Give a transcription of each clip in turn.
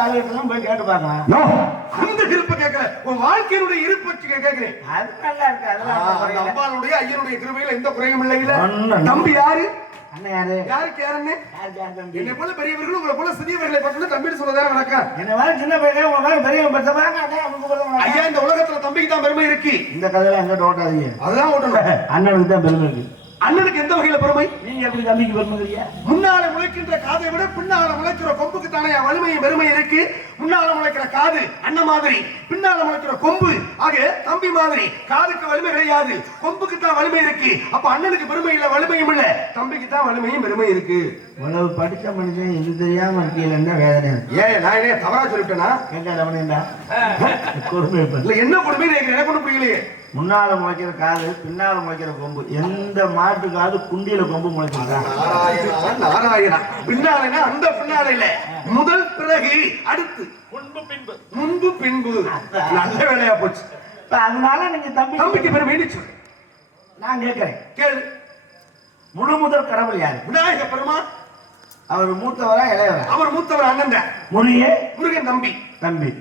ஆளுகளும் போய் கேட்டு பார்க்கலாம் அந்த இருப்பை கேட்கல. உன் வாழ்க்கையினுடைய இருப்பை கே- கேட்கிறேன். அது நல்லா இருக்கு அதெல்லாம். அம்பாளுடைய ஐயனுடைய கிருபையில எந்த குறையும் இல்லை. இல்ல ஒண்ணும் இல்லை. தம்பி யாரு? யாருக்கு யாருன்னு யார் யார் தம்பி? என்னை போல பெரியவர்கள் உங்களை போல சிறியவர்களை பார்த்தா தம்பின்னு சொல்லதான வணக்கம் என்னை மாதிரி சின்ன பையன் உங்க பெரியவங்க பெற்றவங்க. ஐயா இந்த உலகத்துல தம்பிக்கு தான் பெருமை இருக்கு. இந்த கதையில எங்கிட்ட ஓட்டாதீங்க அதுதான் ஓட்டணும். அண்ணனுக்கு தான் பெருமை இருக்கு. அண்ணனுக்கு எந்த வகையில பெருமை? நீங்க எப்படி தம்பிக்கு பெருமைக்கிறீங்க முன்னால முளைக்கின்ற காதை விட பின்னால முளைக்கிற கொம்புக்கு தானே வலிமையும் பெருமை இருக்கு. முன்னால முளைக்கிற காது அண்ணன் மாதிரி பின்னால முளைக்கிற கொம்பு. ஆக தம்பி மாதிரி காதுக்கு வலிமை கிடையாது. கொம்புக்கு தான் வலிமை இருக்கு. அப்ப அண்ணனுக்கு பெருமை இல்ல வலிமையும் இல்ல. தம்பிக்கு தான் வலிமையும் பெருமை இருக்கு. இவ்வளவு படிச்ச மனுஷன் இது தெரியாம இருக்கீங்களா வேதனை ஏன் நான் என்ன தவறா சொல்லிட்டேனா? கொடுமை என்ன கொடுமை எனக்கு ஒண்ணும் புரியலையே. முன்னால முளைக்கிற காது பின்னால முளைக்கிற கொம்பு எந்த மாட்டு காது குண்டியில கொம்பு முளைச்சிருக்கா? நாராயணா நாராயணா. அந்த பின்னால இல்ல முதல் பிறகு அடுத்து. முன்பு பின்பு. முன்பு பின்பு. நல்ல வேலையா போச்சு. அதனால நீங்க தம்பி தம்பிக்கு பெருமை சொல்லு நான் கேட்கிறேன். கேளு. முழு முதல் கடவுள் யாரு? விநாயக பெருமா அவர் மூத்தவரா இளையவரா? அவர் மூத்தவர் அண்ணன். முனியே? முருகன் தம்பி. தம்பி.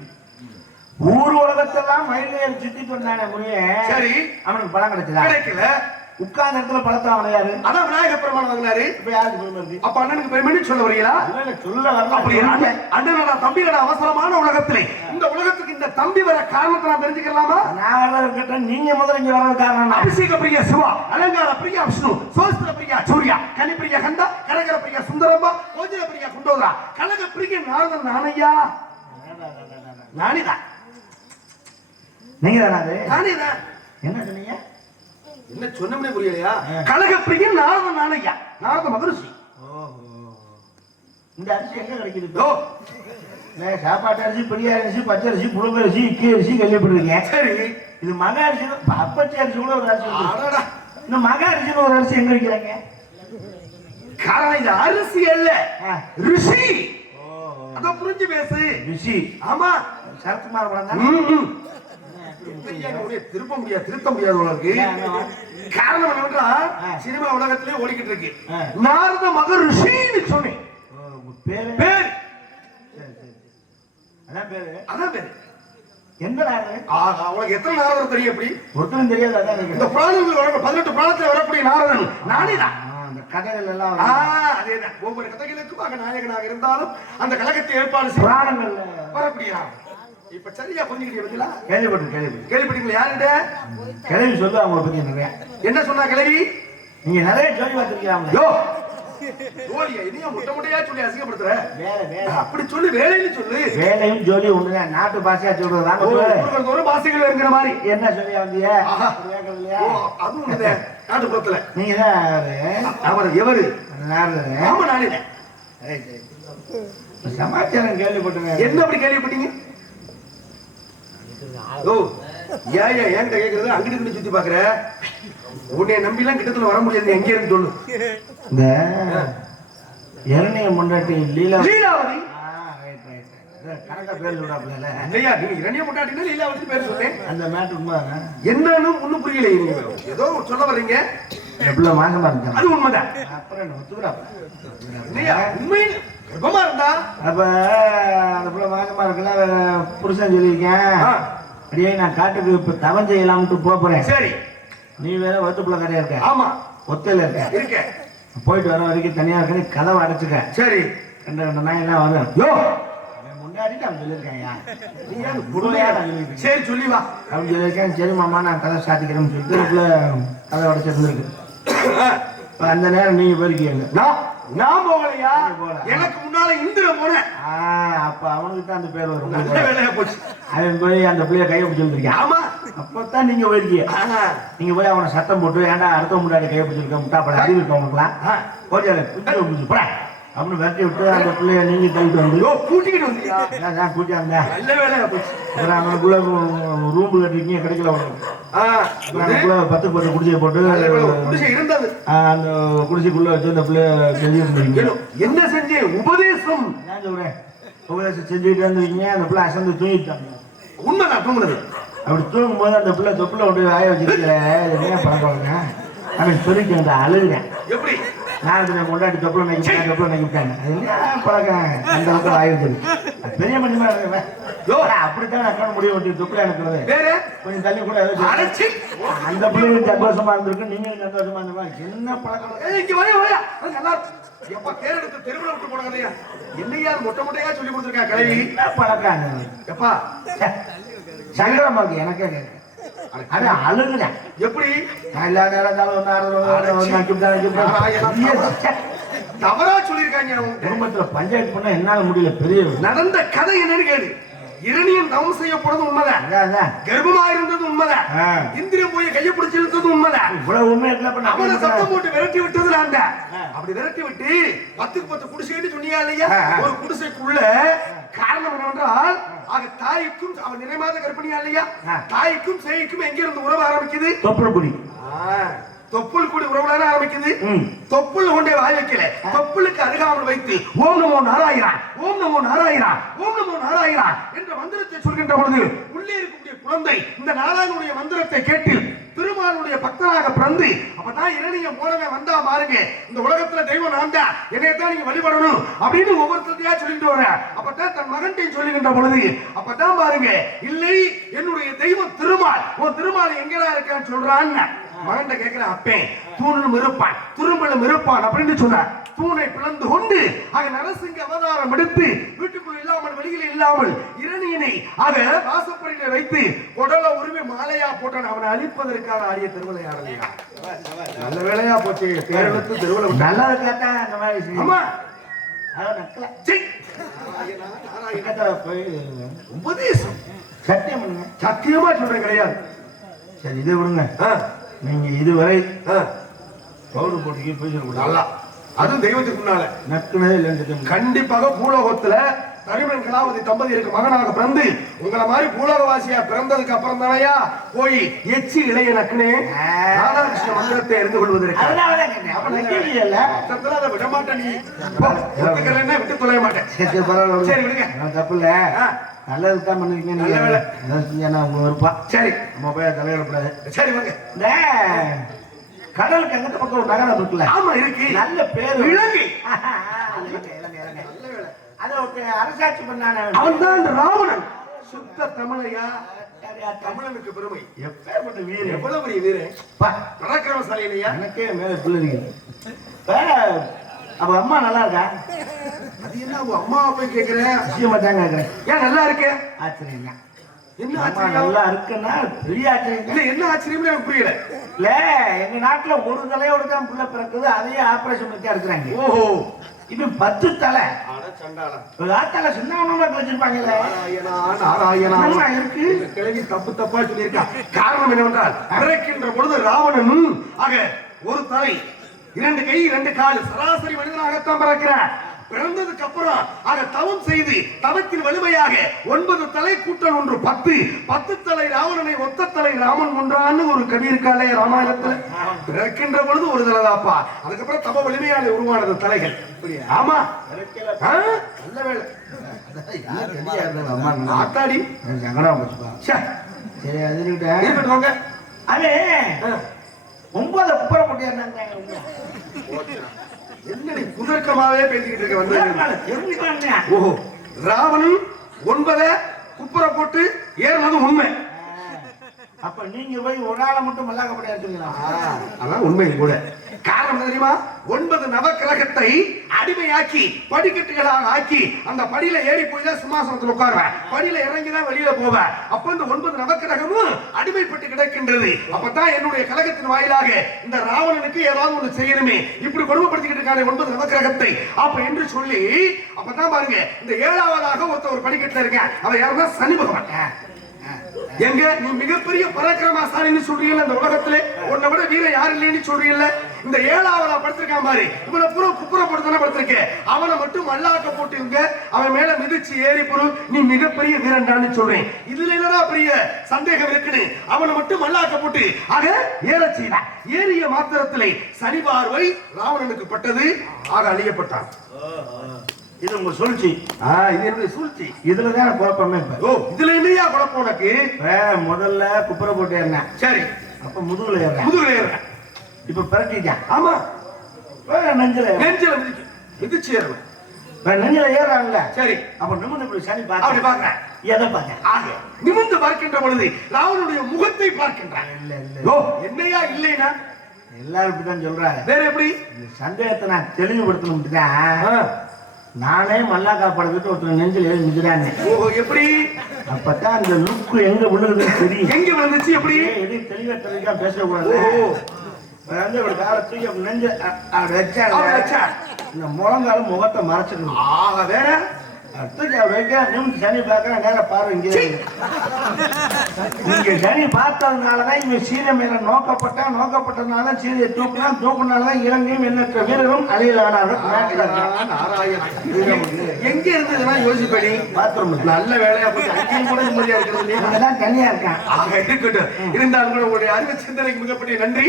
ஊர் உலகத்தெல்லாம் மயிலேறி சுத்திட்டு வந்தானே முனியன் சரி. அவனுக்கு பழம் கிடைச்சதா? கிடைக்கல. உட்கார்ந்த இடத்துல பழத்தை அவனை யாரு? அதான் விநாயக பெருமான் வாங்கினாரு இப்ப யாருக்கு அப்ப அண்ணனுக்கு பெருமைன்னு சொல்ல வரீங்களா? சொல்ல வரல அப்படி அண்ணன் அண்ணனோட தம்பியோட அவசரமான உலகத்திலே. இந்த உலகத்துக்கு இந்த தம்பி வர காரணத்தை நான் தெரிஞ்சுக்கலாமா? நான் கேட்டேன் நீங்க முதல்ல இங்க வர்றது காரணம்? அபிஷேக பிரியா சிவா அலங்கார பிரியா விஷ்ணு சோஸ்திர பிரியா சூர்யா கனி பிரியா கந்தா கனகர பிரியா சுந்தரம்பா கோஜல பிரியா குண்டோதரா கனக பிரியா நாரதன் நானையா? நானிதான். நீங்க தானே நானிதான். என்ன சொன்னீங்க? என்ன சொன்னமே புரியலையா? கனக பிரியா நாரதன் நானையா நாரத மகரிஷி. இந்த அரிசி எங்க கிடைக்குது? சாப்பாட்டு அரிசி பெரிய அரிசி பச்சை அரிசி புழுங்க அரிசி இக்கி அரிசி கேள்விப்பட்டிருக்கீங்க. சரி. இது மக அரிசி அப்பச்சி அரிசி கூட ஒரு அரிசி இந்த மக அரிசின்னு ஒரு அரிசி எங்க வைக்கிறாங்க? காரணம் இது அரிசி அல்ல. ரிஷி. அத புரிஞ்சு பேசு. ரிஷி. ஆமா. சரத்குமார் படம் திருப்ப முடியாது திருத்த முடியாது உனக்கு காரணம் என்னவென்றா ஆ. சினிமா உலகத்திலே ஓடிக்கிட்டு இருக்கு. நாரத மக ரிஷின்னு சொன்னேன் பேரு. அதான் அதான் எந்த ஆஹா, உனக்கு எத்தனை நாரதர் தெரியும் எப்படி ஒருத்தரும் தெரியாது அதான் இந்த. புராணங்கள் பதினெட்டு புராணத்துல வரக்கூடிய நாரதன் நானேதான் ஆ, அந்த கதைகள் எல்லாம். அதேதான் ஒவ்வொரு கதைகளுக்கும் நாயகனாக இருந்தாலும் அந்த கழகத்தை ஏற்பாடு செய்ய புராணங்கள்ல வரக்கூடிய. இப்ப சரியா புரிஞ்சுக்கிட்டீங்க பதிலா கேள்விப்பட்டு கேள்விப்பட்டு கேள்விப்பட்டீங்களா யாருகிட்ட? கிளவி சொல்லு அவங்கள பத்தி நிறைய என்ன சொன்னா கிளவி? நீங்க நிறைய கேள்வி பார்த்துருக்கீங்க யோ! ஜோலியா இதையும் முட்டை முட்டையா சொல்லி அசிங்கப்படுத்துற? வேலை வேலை அப்படி சொல்லு வேலைன்னு சொல்லு. வேலையும் ஜோலி ஒண்ணுதான். நாட்டு பாஷையா சொல்றது பாசைகள் இருக்கிற மாதிரி. என்ன இல்லையா? ஓ, அது ஒண்ணுதான். நாட்டுப்புறத்துல. நீங்க தான்? அவர் எவரு? சரி, சரி. சமாச்சாரம் கேள்விப்பட்டுங்க என்ன அப்படி கேள்விப்பட்டீங்க? ஓ ஏன் ஏன் என்கிட்ட கேக்குறது அங்கிட்டு இங்கிட்டு சுத்தி பாக்குற உன்னை நம்பிலாம் கிட்டத்துல வர முடியாது. எங்க இருந்து சொல்லு. இந்த இரணிய முண்டாட்டி லீலா. லீலாவதி? என்னன்னு ஒண்ணும் புரியல ஏதோ சொல்ல வர்றீங்க. எவ்வளவு மாசமா இருந்தாங்க அது உண்மைதான். அப்புறம் உண்மையில கர்ப்பமா இருந்தா? அப்ப பிள்ளை மாசமா இருக்குன்னா புருஷன் சொல்லியிருக்கேன். அப்படியே நான் காட்டுக்கு இப்ப தவம் செய்யலாம்ட்டு போறேன். சரி. நீ வேற வத்துப்புள்ள கரையா இருக்க? ஆமா. ஒத்தையில இருக்க? இருக்க. போயிட்டு வர வரைக்கும் தனியா இருக்க கதவை அடைச்சுக்க. சரி. ரெண்டு ரெண்டு நாய் எல்லாம் வரும். யோ. முன்னாடி நான் சொல்லியிருக்கேன் சரி சொல்லி வா. அவன் சொல்லியிருக்கேன் சரி மாமா நான் கதை சாத்திக்கிறேன்னு சொல்லிட்டு கதை உடைச்சிருந்துருக்கு. அந்த நேரம் நீங்க போயிருக்கீங்க நான் போகலையா. எனக்கு முன்னால இந்திரன் போனேன் அப்ப அவனுக்கு தான் அந்த பேர் வரும். போச்சு. அவன் போய் அந்த பிள்ளைய கையை பிடிச்சி வந்திருக்கான். ஆமா. அப்பதான் நீங்க போயிருக்கீங்க. நீங்க போய் அவனை சத்தம் போட்டு ஏன்டா அடுத்த முன்னாடி கையை பிடிச்சிருக்க முட்டாப்பட அறிவு இருக்க பிடிச்சி பிடிச்சி போடா. அப்படின்னு விரட்டி விட்டு அந்த பிள்ளைய நீங்க தள்ளிட்டு வந்து கூட்டிக்கிட்டு வந்தியா? நான் கூட்டி வந்தேன். நல்ல அப்புறம் அவனுக்குள்ள ரூம் கட்டிருக்கீங்க கிடைக்கல அவனுக்குள்ள பத்து போட்டு. குடிசை இருந்தது. ஆ, அந்த குடிசைக்குள்ள வச்சு அந்த பிள்ளைய செஞ்சு என்ன செஞ்சேன்? உபதேசம். நான் சொல்றேன். உபதேசம் செஞ்சுட்டு இருந்தீங்க அந்த பிள்ளை அசந்து தூங்கிட்டாங்க. உண்மைதான் தூங்குனது. அப்படி தூங்கும்போது அந்த பிள்ளை தொப்புல கொண்டு இது என்ன பழக்கம் அவன் சொல்லிட்டு அந்த அழுகுறேன். எப்படி? நான் இதுல கொண்டாடி தொப்புல நைக்கிட்டேன் தொப்புல நைக்கிட்டேன் பழக்கம் அந்த அளவுக்கு ஆயுது பெரிய இருக்கேன் யோ. அப்படித்தான் அக்கௌண்ட் முடிவு பண்ணி தொப்புல அனுப்புறது. கொஞ்சம் தள்ளி கூட. அடைச்சி. அந்த பிள்ளைங்க சந்தோஷமா இருந்திருக்கு நீங்களும் சந்தோஷமா இருந்த மாதிரி என்ன பழக்கம்? இங்க வாயா அது நல்லா. எப்பா தேர் எடுத்து தெருவுல விட்டு போனதையா என்னையா மொட்டை மொட்டையா சொல்லி கொடுத்துருக்கா கிளவி என்ன பழக்கம்? எப்பா? சங்கடமா இருக்கு எனக்கே கேட்க அது எப்படி? எல்லா நேரம். தவறா. சொல்லியிருக்காங்க குடும்பத்துல பஞ்சாயத்து பண்ண என்னால முடியல பெரிய நடந்த கதை என்னன்னு கேளு. இரணியன் தவம் செய்ய போனது உண்மைதான். கர்ப்பமா இருந்தது உண்மைதான். ஆ. இந்திரன் போய் கையை பிடிச்சி இழுத்தது உண்மைதான். இவ்வளவு உண்மை இல்ல பண்ண அவனை சத்தம் போட்டு விரட்டி விட்டது நான் தான். அப்படி விரட்டி விட்டு பத்துக்கு பத்து குடிசைன்னு சொன்னீங்க இல்லையா. ஒரு குடிசைக்குள்ள காரணம் என்னவென்றால் ஆக தாய்க்கும் அவன் நிறைமாத கர்ப்பிணியா இல்லையா. தாய்க்கும் சேய்க்கும் எங்க இருந்து உறவு ஆரம்பிக்குது? தொப்புள் குடி. தொப்புள் கூடி உறவுல ஆரம்பிக்குது. தொப்புள் கொண்டே வாய் வைக்கல தொப்புளுக்கு அருகாமல் வைத்து ஓம் நமோ நாராயணா ஓம் நமோ நாராயணா ஓம் நமோ நாராயணா என்ற மந்திரத்தை சொல்கின்ற பொழுது உள்ளே இருக்கக்கூடிய குழந்தை இந்த நாராயணனுடைய மந்திரத்தை கேட்டு திருமாலுடைய பக்தராக பிறந்து அப்பதான் இரணிய மூலமே வந்தா பாருங்க இந்த உலகத்துல தெய்வம் நான் தான் என்னையத்தான் நீங்க வழிபடணும் அப்படின்னு ஒவ்வொருத்தரையா சொல்லிட்டு வர. அப்பதான் தன் மகன்கிட்ட சொல்லுகின்ற பொழுது அப்பதான் பாருங்க இல்லை என்னுடைய தெய்வம் திருமால் உன் திருமால் எங்கடா இருக்கான்னு சொல்றான்னு. மகன்கிட்ட கேட்கிற அப்பேன் தூணிலும் இருப்பான் துரும்பலும் இருப்பான் அப்படின்னு சொன்னார். தூணை பிளந்து கொண்டு ஆக நரசிங்க அவதாரம் எடுத்து வீட்டுக்குள் இல்லாமல் வெளியில் இல்லாமல் இரணியனை ஆக வாசப்படியில வைத்து குடல உரிமை மாலையா போட்டான். அவனை அழிப்பதற்காக ஆடிய திருவிழை ஆடலையா நல்ல வேலையா போச்சு. தேர்தலுக்கு திருவிழை நல்லது கேட்டா அந்த மாதிரி. ஆமா. உபதேசம். சத்தியம் சத்தியமா சொல்றேன் கிடையாது. சரி இதை விடுங்க. நீங்க இதுவரை பவுடர் போய் சொல்லக்கூடாது நல்லா. அதுவும் தெய்வத்துக்கு முன்னால. நக்குனதே இல்லைன்னு. கண்டிப்பாக பூலோகத்துல தருமன் கலாவதி தம்பதியருக்கு மகனாக பிறந்து உங்களை மாதிரி பூலோகவாசியா பிறந்ததுக்கு அப்புறம் தானையா போய் எச்சி இளைய நக்குனே ராதாகிருஷ்ண மந்திரத்தை அறிந்து கொள்வதற்கு அதை விட மாட்டேன் நீ. விட்டு தொலைய மாட்டேன். சரி, பரவாயில்ல, விடுங்க. சரி, விடுங்க. நான் தப்பு இல்ல. நல்லது தான் நல்ல வேலை. செஞ்சா உங்க சரி. நம்ம போய் தலையிடக்கூடாது. சரி இந்த கடலுக்கு பக்கம் ஒரு நகரம் இருக்குல்ல. ஆமா இருக்கு. நல்ல பேரு. இலங்கை. இலங்கை, இலங்கை, இலங்கை. அதை ஒரு அரசாட்சி பண்ணான. அவன் தான் இந்த ராவணன். சுத்த தமிழையா? தமிழனுக்கு பெருமை. எப்பேற்பட்ட வீரன்? எவ்வளவு பெரிய வீரன்? பா, பராக்கிரமசாலியா எனக்கே மேல பிள்ளைங்க அவ அம்மா நல்லா இருக்கா? அது என்ன உங்க அம்மாவை போய் தான் கேக்குறேன் ஏன் நல்லா இருக்கே? ஆச்சரியம். என்ன நல்லா இருக்குன்னா பெரிய ஆச்சரியம். இல்ல என்ன ஆச்சரியம்னு எனக்கு புரியல. இல்ல எங்க நாட்டுல ஒரு தலையோட தான் புள்ள பிறக்குது அதையே ஆபரேஷன் இருக்கிறாங்க. ஓஹோ. இது பத்து தலை. ஆத்தால சின்ன வச்சிருப்பாங்கல்ல. நாராயணா இருக்கு? கிழவி தப்பு தப்பா சொல்லியிருக்கா. காரணம் என்னவென்றால் பிறக்கின்ற பொழுது ராவணன் ஆக ஒரு தலை இரண்டு கை இரண்டு கால் சராசரி மனிதனாகத்தான் பிறக்கிறார். பிறந்ததுக்கு அப்புறம் ஆக தவம் செய்து தவத்தின் வலிமையாக ஒன்பது தலை கூட்டல் ஒன்று பத்து. பத்து தலை ராவணனை ஒத்த தலை ராமன் ஒன்றான்னு ஒரு கவி இருக்காளே ராமாயணத்துல? பிறக்கின்ற பொழுது ஒரு தலை தாப்பா. அதுக்கப்புறம் தவ வலிமையால உருவானது தலைகள். ஆமா? நல்ல வேலை ஆத்தாடி. சரி அது அவன் ஒன்பது குப்பரை போட்டியா என்னடி குதர்க்கமாவே பேசிக்கிட்டு இருக்க வந்து ஓஹோ ராவணன் ஒன்பத குப்புற போட்டு ஏறினது உண்மை. அப்ப நீங்க போய் ஒரு ஆளை மட்டும் மல்லாக்கப்படியா இருக்கீங்களா அதான் உண்மை கூட. காரணம் தெரியுமா? ஒன்பது நவக்கிரகத்தை அடிமையாக்கி படிக்கட்டுகளாக ஆக்கி அந்த படியில ஏறி போய் தான் சிம்மாசனத்தில் உட்காருவேன். படியில இறங்கி தான் வெளியில போவேன். அப்ப இந்த ஒன்பது நவக்கிரகமும் அடிமைப்பட்டு கிடக்கின்றது. அப்பதான் என்னுடைய கழகத்தின் வாயிலாக இந்த ராவணனுக்கு ஏதாவது ஒன்று செய்யணுமே. இப்படி கொடுமைப்படுத்திக்கிட்டு இருக்கானே ஒன்பது நவக்கிரகத்தை. அப்ப என்று சொல்லி அப்பதான் பாருங்க இந்த ஏழாவதாக ஒருத்தர் ஒரு படிக்கட்டுல இருக்கேன். அவன் யாருன்னா சனி பகவான். எங்க? நீ மிகப்பெரிய பராக்கிரமசாலின்னு சொல்றீங்கல்ல இந்த உலகத்துல? உன்னை விட வீர யார் இல்லைன்னு சொல்றீங்கல்ல? இந்த ஏழாவதா படுத்திருக்கான் பாரு. இவனை பூரா குப்புறப்படுத்தானே படுத்திருக்க. அவனை மட்டும் மல்லாக்க போட்டுங்க. அவன் மேல மிதிச்சு ஏறி பொருள் நீ மிகப்பெரிய வீரன்டான்னு சொல்றேன். இதுல என்னடா பெரிய சந்தேகம் இருக்குன்னு? அவனை மட்டும் மல்லாக்க போட்டு. ஆக ஏற செய்தான் ஏறிய மாத்திரத்திலே சனி பார்வை ராவணனுக்கு பட்டது. ஆக அழியப்பட்டான். இது உங்க சொல்லிச்சு ஆ இது என்னுடைய சூழ்ச்சி. இதுலதான் குழப்பமே ஓ. இதுல என்னையா குழப்பம் உனக்கு? முதல்ல குப்பரை போட்டு ஏறினேன் சரி. அப்ப முதுகுல ஏறினேன் முதுகுல ஏறுறேன். இப்ப பிரட்டிட்டான். ஆமா. நெஞ்சில நெஞ்சில மிதிக்கும் மிதிச்சு ஏறுவேன் இப்ப நெஞ்சில ஏறாங்கல்ல? சரி. அப்ப நிமிர்ந்து இப்படி சனி அப்படி பார்த்து பாக்குறேன் எதை பார்த்தேன் ஆக. நிமிர்ந்து பார்க்கின்ற பொழுது ராவனுடைய முகத்தை பார்க்கின்றான். இல்ல இல்ல யோ என்னையா இல்லைனா? எல்லாரும் இப்படிதான் சொல்றாங்க. வேற எப்படி? சந்தேகத்தை நான் தெளிவுபடுத்தணும் தான் ஆ. நானே மல்லாக்கா படத்துட்டு ஒருத்தர் நெஞ்சில் ஏறி மிதிரானே ஓ எப்படி? அப்பதான் அந்த லுக்கு எங்க விழுகுதுன்னு தெரியும். எங்க விழுந்துச்சு எப்படி? எதையும் தெளிவா தெளிவா பேசக்கூடாது. ஓ. வந்து ஒரு காலை தூக்கி நெஞ்சு வச்சா? இந்த முழங்கால முகத்தை மறைச்சிக்கணும் ஆக வேற? தூக்கி அப்படி வைக்க நிமிஷம் சனி பார்க்கறேன் நேரா பாரு இங்கே. இங்க சனி பார்த்ததுனாலதான் இங்க சீதை மேல நோக்கப்பட்டா நோக்கப்பட்டதுனால சீதையை தூக்குனா தூக்குனாலதான் இலங்கையும் எண்ணற்ற வீரரும் அழியல எங்க இருந்ததுன்னா யோசிப்படி? பாத்ரூம் நல்ல வேலையா போச்சு. அங்கேயும் கூட நிம்மதியா இருக்கிறது இருக்கான் ஆக இருக்கட்டும். இருந்தாலும் கூட உங்களுடைய அறிவு சிந்தனைக்கு மிகப்பெரிய நன்றி.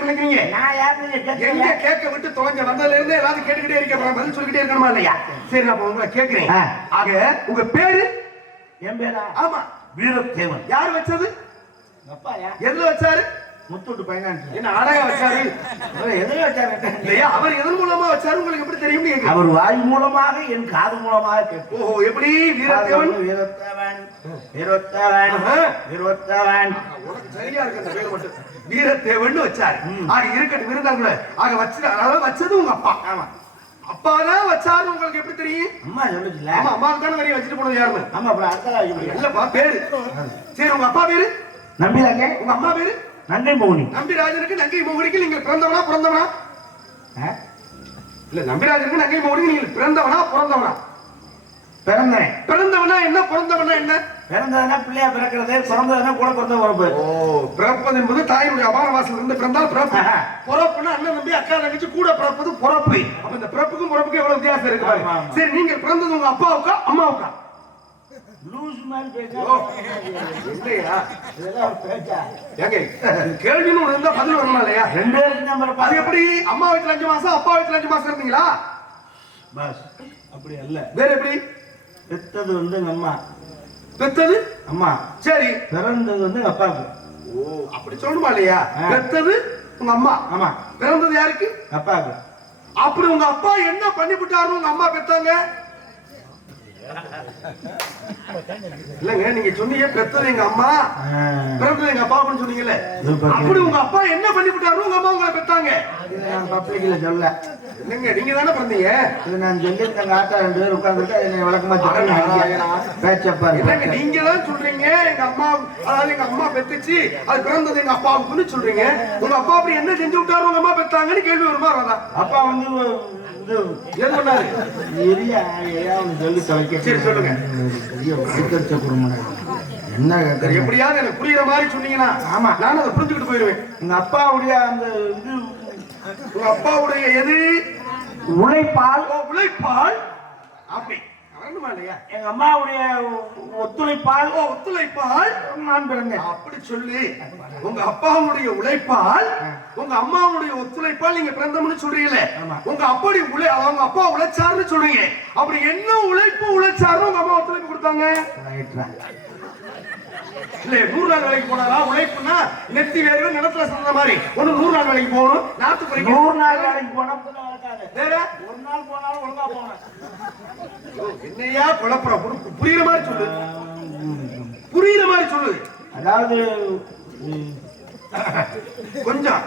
நினைக்கிறீங்க நான் யாருன்னு எங்க கேட்க விட்டு தொலைஞ்ச வந்ததுல இருந்து எல்லாரும் கேட்டுக்கிட்டே இருக்க பதில் சொல்லிக்கிட்டே இருக்கணுமா இல்லையா? சரி நான் உங்களை கேட்கிறேன். ஆக உங்க பேரு? என் பேரா? ஆமா வீரத்தேவன். யார் வச்சது? எதுல வச்சாரு? முத்தூட்டு பைனான்ஸ் என்ன அழகா வச்சாரு? எதிர வச்சாரு இல்லையா? அவர் எதன் மூலமா வச்சாரு? உங்களுக்கு எப்படி தெரியும் அவர் வாய் மூலமாக என் காது மூலமாக ஓஹோ எப்படி? வீரத்தேவன்? வீரத்தேவன் வீரத்தேவன். வீரத்தேவன். சரியா இருக்கு வீரத்தேவன் வச்சாரு. ஆக இருக்கட்டும் இருந்தாங்களே ஆக வச்சு வச்சது உங்க அப்பா. ஆமா. அப்பா தான் வச்சாரு உங்களுக்கு எப்படி தெரியும்? அம்மா சொல்லுச்சுல. ஆமா அம்மாவுக்கு தானே நிறைய வச்சுட்டு போனது யாருன்னு? ஆமா அப்புறம் முடியாது. இல்லப்பா பேரு. சரி உங்க அப்பா பேரு? நம்பிதாங்க உங்க அம்மா பேரு? நன்றி மோகினி. நம்பிராஜனுக்கு நங்கை மோகனிக்கு நீங்க பிறந்தவனா பிறந்தவனா? இல்ல நம்பிராஜனுக்கு நங்கை மோகனிக்கு நீங்க பிறந்தவனா பிறந்தவனா? பிறந்தேன். பிறந்தவனா என்ன பிறந்தவனா என்ன? பிறந்ததுன்னா பிள்ளையா பிறக்கிறது பிறந்ததுன்னா கூட பிறந்த உறப்பு ஓ பிறப்பது என்பது தாயினுடைய அபார வாசல் இருந்து பிறந்தால் பிறப்பு. பிறப்புனா அண்ணன் தம்பி அக்கா தங்கச்சி கூட பிறப்பது பிறப்பு. அப்ப இந்த பிறப்புக்கும் பிறப்புக்கும் எவ்வளவு வித்தியாசம் இருக்கு பாருங்க. சரி நீங்க பிறந்தது உங்க அப்பாவுக்கா அம்மாவுக்கா? லூஸ் மாதிரி பேசா ஓ, இல்லையா? இதெல்லாம் ஒரு பேச்சா? ஏங்க கேள்வின்னு ஒண்ணு இருந்தா பதில் வரணும் இல்லையா? ரெண்டு பேருக்கு அது எப்படி? அம்மா வீட்டுல அஞ்சு மாசம் அப்பா வீட்டுல அஞ்சு மாசம் இருந்தீங்களா? பாஸ் அப்படி அல்ல. வேற எப்படி? பெத்தது வந்து எங்க அம்மா. பெத்தது அம்மா சரி. பிறந்தது வந்து எங்க அப்பாவுக்கு. ஓ அப்படி சொல்லணுமா இல்லையா. பெத்தது உங்க அம்மா. ஆமா. பிறந்தது யாருக்கு? அப்பாவுக்கு. அப்படி உங்க அப்பா என்ன பண்ணி விட்டாருன்னு உங்க அம்மா பெத்தாங்க இல்லங்க நீங்க சொன்னீங்க பெத்தது எங்க அம்மா. பிறந்தது எங்க அப்பா அப்படின்னு சொன்னீங்கல்ல அப்படி உங்க அப்பா என்ன பண்ணி விட்டாரு உங்க அம்மா உங்களை பெத்தாங்க நான் பப்ளிக்ல சொல்ல இல்லங்க நீங்க தானே பிறந்தீங்க இது நான் சொல்லி எங்க ஆத்தா ரெண்டு பேர் உட்கார்ந்துட்டு என்னை விளக்கமா அடடா. பேச்சப்பா இல்லங்க நீங்க தான் சொல்றீங்க எங்க அம்மா அதாவது எங்க அம்மா பெத்துச்சு அது பிறந்தது எங்க அப்பாவுக்குன்னு சொல்றீங்க உங்க அப்பா அப்படி என்ன செஞ்சு விட்டாரு உங்க அம்மா பெத்தாங்கன்னு கேள்வி வருமா வராதா அப்பா வந்து இது எது பண்ணாரு சொல்லி தொலைக்க. பெரிய வயிற்றுச்ச குடும்பம் என்ன எப்படியாவது எனக்கு புரியுற மாதிரி சொன்னீங்கன்னா ஆமா. நானும் அதை புரிஞ்சுக்கிட்டு போயிருவேன் எங்க அப்பாவுடைய அந்த இது உங்க அப்பாவுடைய எது? உழைப்பால் உழைப்பால் அப்படி. வரணுமா இல்லையா எங்க அம்மாவுடைய ஒத்துழைப்பால் ஒத்துழைப்பால் நான் பிறந்தேன். அப்படி சொல்லி. உங்க அப்பாவுடைய உழைப்பால் உங்க அம்மாவுடைய ஒத்துழைப்பால் நீங்க பிறந்தோம்னு சொல்றீங்களே. உங்க அப்படி உழை அவங்க அப்பா உழைச்சாருன்னு சொல்றீங்க. அப்படி என்ன உழைப்பு உழைச்சாருன்னு உங்க அம்மா ஒத்துழைப்பு கொடுத்தாங்க. இல்ல நூறு நாள் வேலைக்கு போனாரா? உழைப்புனா நெத்தி வேர்வை நிலத்துல சொன்ன மாதிரி. ஒண்ணு நூறு நாள் வேலைக்கு போகணும். நாத்து நூறு நாள் வேலைக்கு போனா. வேற ஒரு நாள் போனாலும் ஒழுங்கா போனேன் ஓ, என்னையா குழப்பற? புரியுற மாதிரி சொல்லு. புரியுற மாதிரி சொல்லு. அதாவது கொஞ்சம்.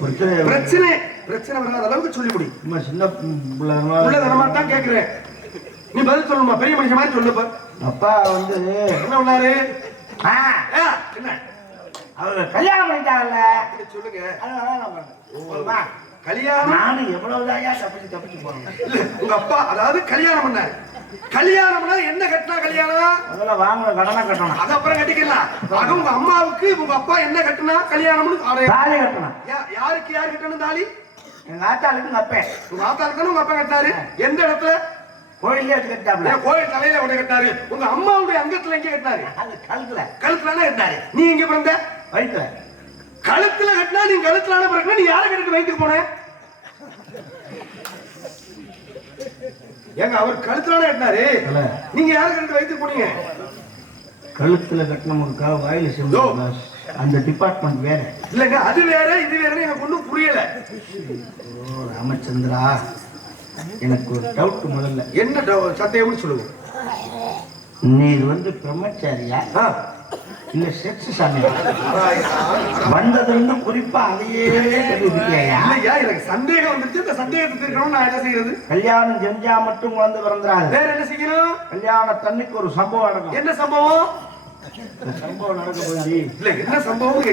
பிரச்சனை பிரச்சனை. பிரச்சனை வராத அளவுக்கு சொல்லி முடி சின்ன பிள்ளை உள்ள தரமா தான் கேக்குறேன். நீ பதில் சொல்லுமா பெரிய மனுஷன் மாதிரி சொல்லுப்ப அப்பா வந்து என்ன ஆ, என்ன? அவங்க கல்யாணம் பண்ணிட்டாங்கல்ல? சொல்லுங்க. அதனால? கல்யாணம்? நானும் எவ்வளவுதான் தப்பிச்சு தப்பிச்சு போறேன் உங்க அப்பா அதாவது கல்யாணம் பண்ண கல்யாணம்னா என்ன கட்டினா கல்யாணம்? முதல்ல வாங்கின கடனை கட்டணும். அது அப்புறம் கட்டிக்கலாம். ஆக உங்க அம்மாவுக்கு உங்க அப்பா என்ன கட்டினா கல்யாணம்னு தாலி கட்டணும். யாருக்கு யார் கட்டணும் தாலி? எங்க ஆத்தாளுக்கு எங்க அப்பேன் உங்க ஆத்தாருக்கு தானே உங்க அப்பா கட்டினாரு? எந்த இடத்துல? கோயிலே வச்சு கட்டாப்ல கோயில் தலையில உடைய கட்டினாரு. உங்க அம்மாவுடைய அங்கத்துல எங்க கட்டினாரு? அது கழுத்துல. கழுத்துல கட்டினாரு. நீ எங்க பிறந்த? வயிற்றுல கழுத்துல கட்டினா நீ கழுத்துல பிறகு நீ யாரை கட்டுக்கு வயிற்றுக்கு போன? ஏங்க அவர் கழுத்துல கட்டினாரு. நீங்க யாரை கட்டுக்கு வயிற்றுக்கு போனீங்க? கழுத்துல கட்டினவங்களுக்காக வாயில செஞ்சு அந்த டிபார்ட்மெண்ட் வேற. இல்லைங்க அது வேற இது வேறன்னு எனக்கு ஒண்ணும் புரியல. ஓ ராமச்சந்திரா எனக்கு ஒரு டவுட் முதல்ல. என்ன சந்தேகம்னு சொல்லுங்க. நீ வந்து பிரம்மச்சாரியா. இல்ல செக்ஸ். வந்ததுல இருந்து குறிப்பா அதையே சொல்லிருக்கியா இல்லையா எனக்கு சந்தேகம் வந்துருச்சு. இந்த சந்தேகத்தை தீர்க்கணும் நான் என்ன செய்யறது? கல்யாணம் செஞ்சா மட்டும் குழந்தை பிறந்துறாது வேற என்ன செய்யணும்? கல்யாண தண்ணிக்கு ஒரு சம்பவம் நடக்கும். என்ன சம்பவம்? சம்பவம் நடக்க போய் இல்ல என்ன சம்பவம்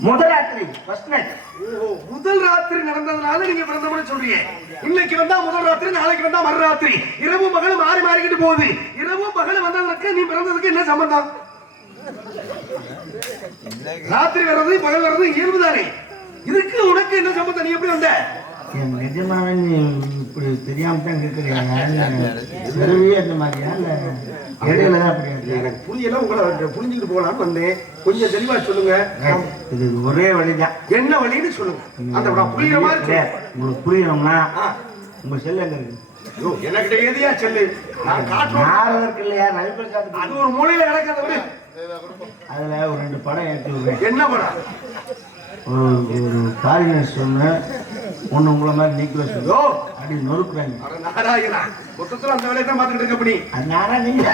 கேட்குது முதலாத்திரி ஃபர்ஸ்ட் நைட் ஓ, முதல் ராத்திரி நடந்ததுனால நீங்க பிறந்தவன்னு சொல்றீங்க. இன்னைக்கு வந்தா முதல் ராத்திரி நாளைக்கு வந்தா மறு ராத்திரி இரவு பகல் மாறி மாறிக்கிட்டு போகுது. இரவு பகல் வந்ததற்கு நீ பிறந்ததுக்கு என்ன சம்பந்தம்? ராத்திரி வர்றது பகல் வர்றது இயல்பு தானே இதுக்கு உனக்கு என்ன சம்பந்தம்? நீ எப்படி வந்த? நிஜமாவே நீ இப்படி தெரியாம தான் கேட்குறியா செலவே அந்த மாதிரியா இல்ல. இடையில தான் அப்படி. எனக்கு புரியல உங்களை புரிஞ்சுக்கிட்டு போகலாம்னு வந்தேன். கொஞ்சம் தெளிவா சொல்லுங்க. இது ஒரே வழிதான். என்ன வழின்னு சொல்லுங்க. அந்த புரியுற மாதிரி. உங்களுக்கு புரியணும்னா. உங்க செல்ல எங்க இருக்கு? ஐயோ, எனக்கிட்ட எதையா சொல்லு? நான் இருக்கு இல்லையா? ரவிபிரசாத் அது ஒரு மூலையில கிடக்கிறத அதுல ஒரு ரெண்டு படம் ஏற்றி என்ன படம்? ஒரு ஒரு காரியம் சொன்ன ஒண்ணு உங்களை மாதிரி நீக்கல சொல்லு அப்படி நொறுக்குறாங்க. நாராயணா மொத்தத்துல அந்த வேலையை தான் பார்த்துக்கிட்டு இருக்க அப்படி. நானா நீங்க?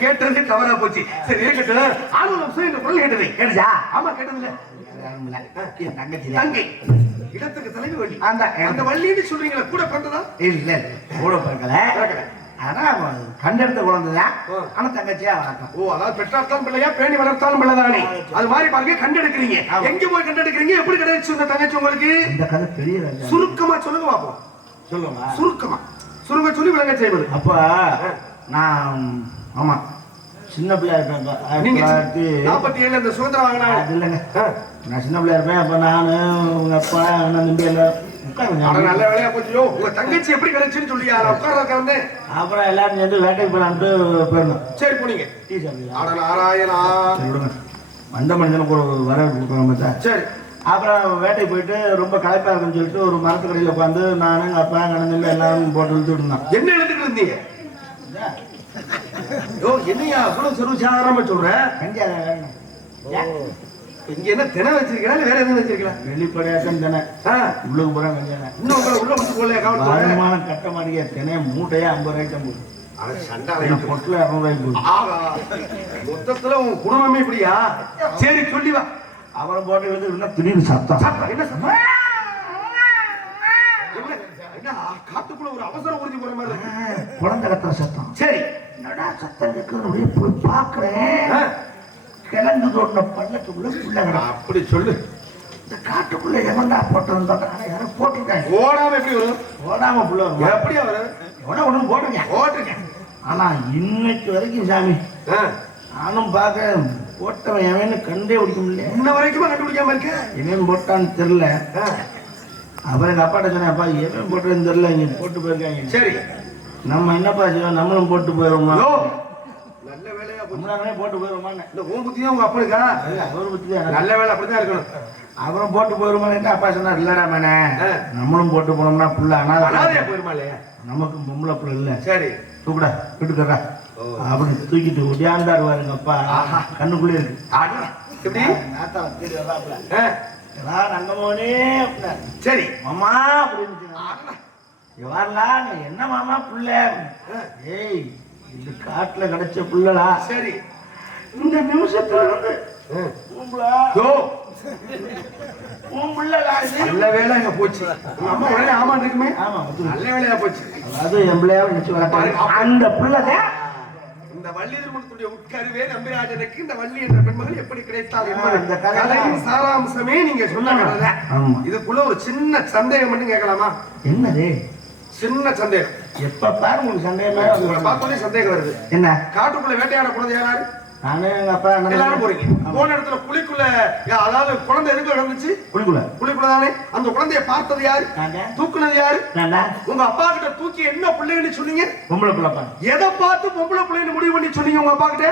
கேட்டது தவறா போச்சு. சரி இருக்கட்டும் ஆளுநர் இந்த கேட்டது. கேட்டுச்சா ஆமா கேட்டதுல தங்கச்சி தங்கை. இடத்துக்கு தலைவி வள்ளி. அந்த அந்த வள்ளின்னு சொல்றீங்களா கூட பிறந்ததா? இல்ல இல்ல கூட பிறக்கல. பிறக்கல. ஆனா அவன் கண்டெடுத்த குழந்தைதான் ஆ. ஆனா தங்கச்சியா ஓ அதாவது பெற்றாத்தான் பிள்ளையா பேணி வளர்த்தாலும் பிள்ளைதானே. அது மாதிரி பாருங்க கண்டெடுக்கிறீங்க. எங்க போய் கண்டெடுக்கிறீங்க எப்படி கிடைச்சு இந்த தங்கச்சி உங்களுக்கு? இந்த கதை பெரிய. சுருக்கமா சொல்லுங்க பாப்போம். சொல்லுவா சுருக்கமா. சுருங்க சொல்லி விளங்க செய்வது. அப்ப நான் ஆமா சின்ன பிள்ளையா இருப்பேன் நாற்பத்தி ஏழுல இந்த சுதந்திரம் வாங்கினாங்க இல்லைங்க. நான் சின்ன பிள்ளையா இருப்பேன் அப்ப நானு உங்க அப்பா அண்ணன் தம்பி எல்லாம் நல்ல வேலையா போச்சியோ உங்க தங்கச்சி எப்படி கிடைச்சுன்னு சொல்லி உட்கார வந்து அப்புறம் எல்லாரும் சேர்ந்து வேட்டைக்கு போலான்ட்டு போயிருந்தோம். சரி போனீங்க. டீ சாப்பிடலாம் அட நாராயணா. வந்த மனிதனுக்கு ஒரு பார்த்தா சரி. அப்புறம் வேட்டைக்கு போயிட்டு ரொம்ப களைப்பா இருக்குன்னு சொல்லிட்டு ஒரு மரத்துக்கடையில் உட்காந்து நானும் எங்கள் அப்பா எங்கள் அண்ணன் எல்லாரும் போட்டு இழுத்துட்டு இருந்தான் என்ன எழுதுக்கிட்டு இருந்தீங்க? யோ என்னையா அவ்வளவு சர்வ சாதாரணமா சொல்ற? கஞ்சியா வேணும் இங்க என்ன தினை வச்சிருக்கா வேற எதுவும் வச்சிருக்கா வெளிப்படையாக்கம் தானே உள்ளுக்கு போகிறா கஞ்சியா இன்னும் உங்களை உள்ள போடலையா கவலை வருமானம் கட்ட மாட்டேங்க. தினைய மூட்டையா ஐம்பது ரூபாய்க்கு சண்டாளையா பொட்டில் இரநூறுவாய்க்கு மொத்தத்துல உன் குடும்பமே இப்படியா? சரி சொல்லி வா. அப்புறம் போட்டு இருந்தால் திடீர்னு சத்தம். என்ன சத்தம்? என்ன? என்ன? காட்டுக்குள்ள ஒரு அவசர ஊர்தி போற மாதிரி குழந்தை கத்துற சத்தம். சரி. என்னடா சத்தம் இருக்கு? அப்படியே போய் பார்க்குறேன். கிழங்கு தோட்டின பள்ளத்துக்குள்ள புள்ள கிடக்கு அப்படி சொல்லு. இந்த காட்டுக்குள்ள எவன்டா பார்த்தா ஆனா யாரோ போட்டிருக்காங்க. ஓடாம எப்படி வரும்? ஓடாம புள்ள எப்படி அவரு எவனோ ஒன்று போட்டிருக்கேன். ஓட்டிருக்கேன் ஆனா இன்னைக்கு வரைக்கும் சாமி நானும் பார்க்க போட்டவன் எவன்னு கண்டே பிடிக்க முடியல. இன்ன வரைக்குமா கண்டுபிடிக்காம இருக்க? எவன் போட்டான்னு தெரியல. அப்புறம் எங்க அப்பாட்ட சொன்னேன் அப்பா எவன் போட்டதுன்னு தெரியல இங்க போட்டு போயிருக்காங்க. சரி. நம்ம என்னப்பா செய்வோம்? நம்மளும் போட்டு போயிருவோமா நல்ல வேலையா போட்டு போயிருவோமான்னு. இந்த உன் புத்தி தான் உங்க பத்தி. நல்ல வேலை அப்படிதான் இருக்கணும். அப்புறம் போட்டு போயிருவோமான்னு அப்பா சொன்னார் இல்லடா மேனே. நம்மளும் போட்டு போனோம்னா புள்ள அனாதையா அனாதை போயிருமா இல்லையா நமக்கு பொம்பளை புள்ள இல்ல. சரி. தூக்குடா வீட்டுக்கறா. ஓ. அப்படி தூக்கிட்டு ஒடியாந்தாரு பாருங்க அப்பா. கண்ணுக்குள்ளே இருக்கு. அட, எப்படி? நாத்தா தேடி எதா ரங்கமோனே. சரி. மாமா அப்படின்னு எவர்லாம் நீ என்ன மாமா புள்ள? ஏய் இது காட்டுல கிடைச்ச புள்ளடா சரி. இந்த நிமிஷத்துல இருந்து. நல்ல வேலை போச்சு. அம்மா உடனே இருக்குமே? ஆமா ஒத்துக்கு. நல்ல வேலையா போச்சு. அதாவது என் பிள்ளையாவை நினைச்சு வளர்ப்பாங்க அந்த புள்ளதான் இந்த வள்ளி திருமணத்துடைய உட்கருவே நம்பிராஜனுக்கு இந்த வள்ளி என்ற பெண்மகள் எப்படி என்பது இந்த கதை- கதையின் சாராம்சமே நீங்க சொன்ன ஆமா. இதுக்குள்ள ஒரு சின்ன சந்தேகம் மட்டும் கேட்கலாமா? என்னது? சின்ன சந்தேகம். எப்ப பாரு உங்களுக்கு சந்தேகமே உங்களை. பார்த்தோன்னே சந்தேகம் வருது. என்ன? காட்டுக்குள்ள வேட்டையாட போனது யாரு நானே எங்க அப்பா எல்லாரும் போறீங்க. போன இடத்துல குழிக்குள்ள யா, அதாவது குழந்தை எதுக்கு நடந்துச்சு குளிக்குள்ள குழிக்குள்ள தானே அந்த குழந்தைய பார்த்தது யாரு? தூக்குனது யாரு? உங்க அப்பா கிட்ட தூக்கி என்ன பிள்ளைன்னு சொன்னீங்க? பொம்பளை புள்ளப்பா. எதை பார்த்து பொம்பளை பிள்ளைன்னு முடிவு பண்ணி சொன்னீங்க உங்க அப்பா கிட்ட?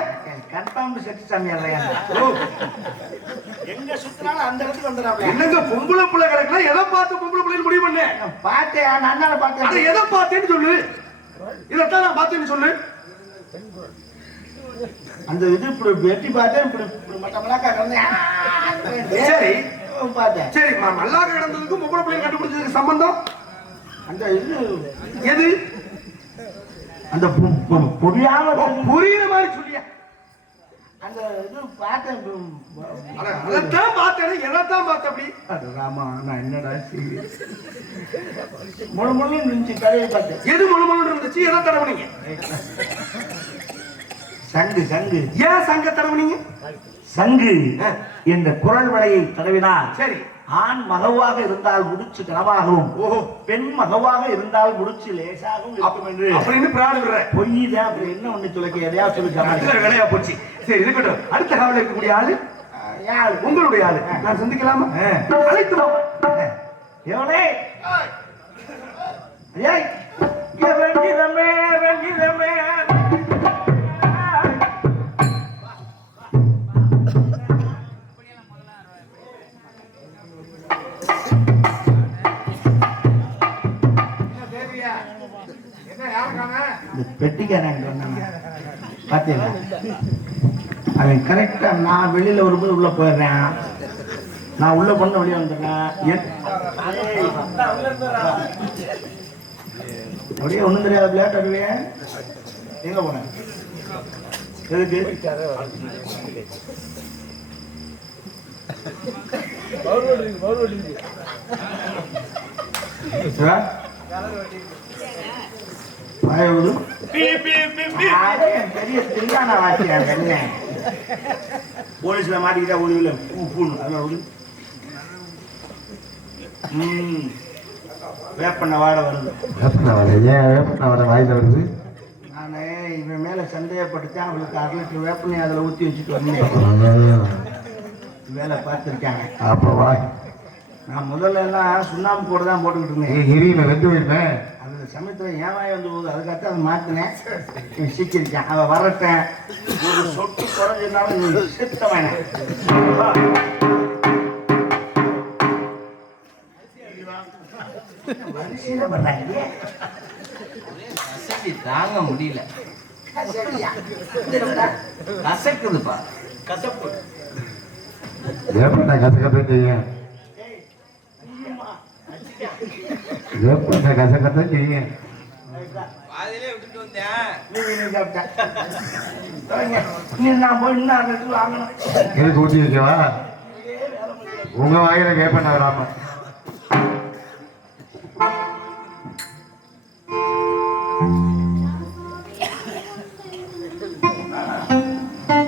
கன்ஃபார்ம் செட்டு சாமி இல்லையா ஓ, எங்க சுத்தினாலும் அந்த இடத்துக்கு வந்துடுறாப்ல. என்னங்க பொம்பளை பிள்ளை கிடக்கலாம் எதை பார்த்து பொம்பளை பிள்ளைன்னு முடிவு பண்ண? நான் பார்த்தேன். நான் அண்ணனை அதை பார்த்தேன் எதை பார்த்தேன்னு சொல்லு. இதைத்தான் நான் பார்த்தேன்னு சொல்லு. அந்த இது இப்படி வெட்டி பார்த்தேன். இப்படி இப்படி மட்ட மலாக்கா கிடந்து சரி. பார்த்தேன். சரி மல்லாக்க கிடந்ததுக்கும் பொம்பளை பிள்ளைங்க கண்டுபிடிச்சதுக்கு சம்பந்தம்? அந்த இது. எது? அந்த பொ- பொ- பொடியாம ஓ, புரியுற மாதிரி சொல்லியா? அந்த இது பார்த்தேன் அதைத்தான் பார்த்தேன் எதைத்தான் பார்த்த அப்படி? ராமா நான் என்னடா முழு முழு நின்று கடையை பார்த்தேன் எது முழு முழு இருந்துச்சு? எதை தடவுனீங்க? சங்கு சங்கு. ஏன் சங்க தடவுனீங்க? சங்கு என்ற குரல் வளையை தடவினால் சரி. ஆண் மகவாக இருந்தால் முடிச்சு கனவாகவும் ஓஹோ. பெண் மகவாக இருந்தால் முடிச்சு லேசாகவும் இருக்கும் என்று அப்படின்னு பிராடு விடுற பொய் தான். அப்படி என்ன ஒண்ணு சொல்லிக்க எதையாவது சொல்லி அதுல சமாளிக்க. வேலையா போச்சு. சரி இருக்கட்டும். அடுத்த காவல இருக்கக்கூடிய ஆளு? யாரு? உங்களுடைய ஆளு. நான் சந்திக்கலாமா? ஆ. அழைத்து வா. எவனே ஏய். பாத்தீங்களா அவன் கரெக்டா நான் வெளியில வரும்போது உள்ள போயிடுறேன். நான் உள்ள கொண்டு வெளியே வந்துடுறேன். அப்படியே ஒண்ணும் தெரியாத விளையாட்டு வருவேன் எங்க போனேன் எதுக்கு? சிவா? வாயை விடு. ஆளே பெரிய தில்லான வாத்தியார் வெள்ளை. போலீஸ்ல மாட்டிக்கிட்டா ஒளிவில் பூன்னு அதெல்லாம் விடு. ம். வேப்பண்ண வாட வருது வேப்பண்ணாவடை ஏன் வேப்பண்ணாவடை வாயில வருது நானே இவன் மேல சந்தேகப்பட்டுதான் அவளுக்கு அரை லிட்டர் வேப்பெண்ணெய் அதில் ஊற்றி வச்சுட்டு வந்தேன் வேலை பார்த்துருக்காங்க அப்போ வா நான் முதல்ல எல்லாம் சுண்ணாம்பு கூட தான் போட்டுக்கிட்டு இருந்தேன் ஏய், எரியுமே வெந்து போயிருப்பேன் அந்த சமயத்தில் ஏமாய் வந்து போகுது அதுக்காக அதை மாற்றினேன் சீக்கிரிக்கான் அவன் வரட்டேன் ஒரு சொட்டு குறைஞ்சிருந்தாலும் கசக்கி தாங்க முடியல. கசக்குதுப்பா. கசப்பு வேப்பண்ணா கசக்கத்தான் செய்யும் வேப்பண்ணா கசக்கத்தான் செய்யும் பாதியிலே விட்டுட்டு வந்தேன் நீ நீ சாப்பிட்ட சரிங்க. நீ நான் போய் இன்னும் அரை லிட்டர் வாங்கணும்? எதுக்கு ஊட்டி வைக்கவா? உங்க வாயில வேப்பண்ணா வராம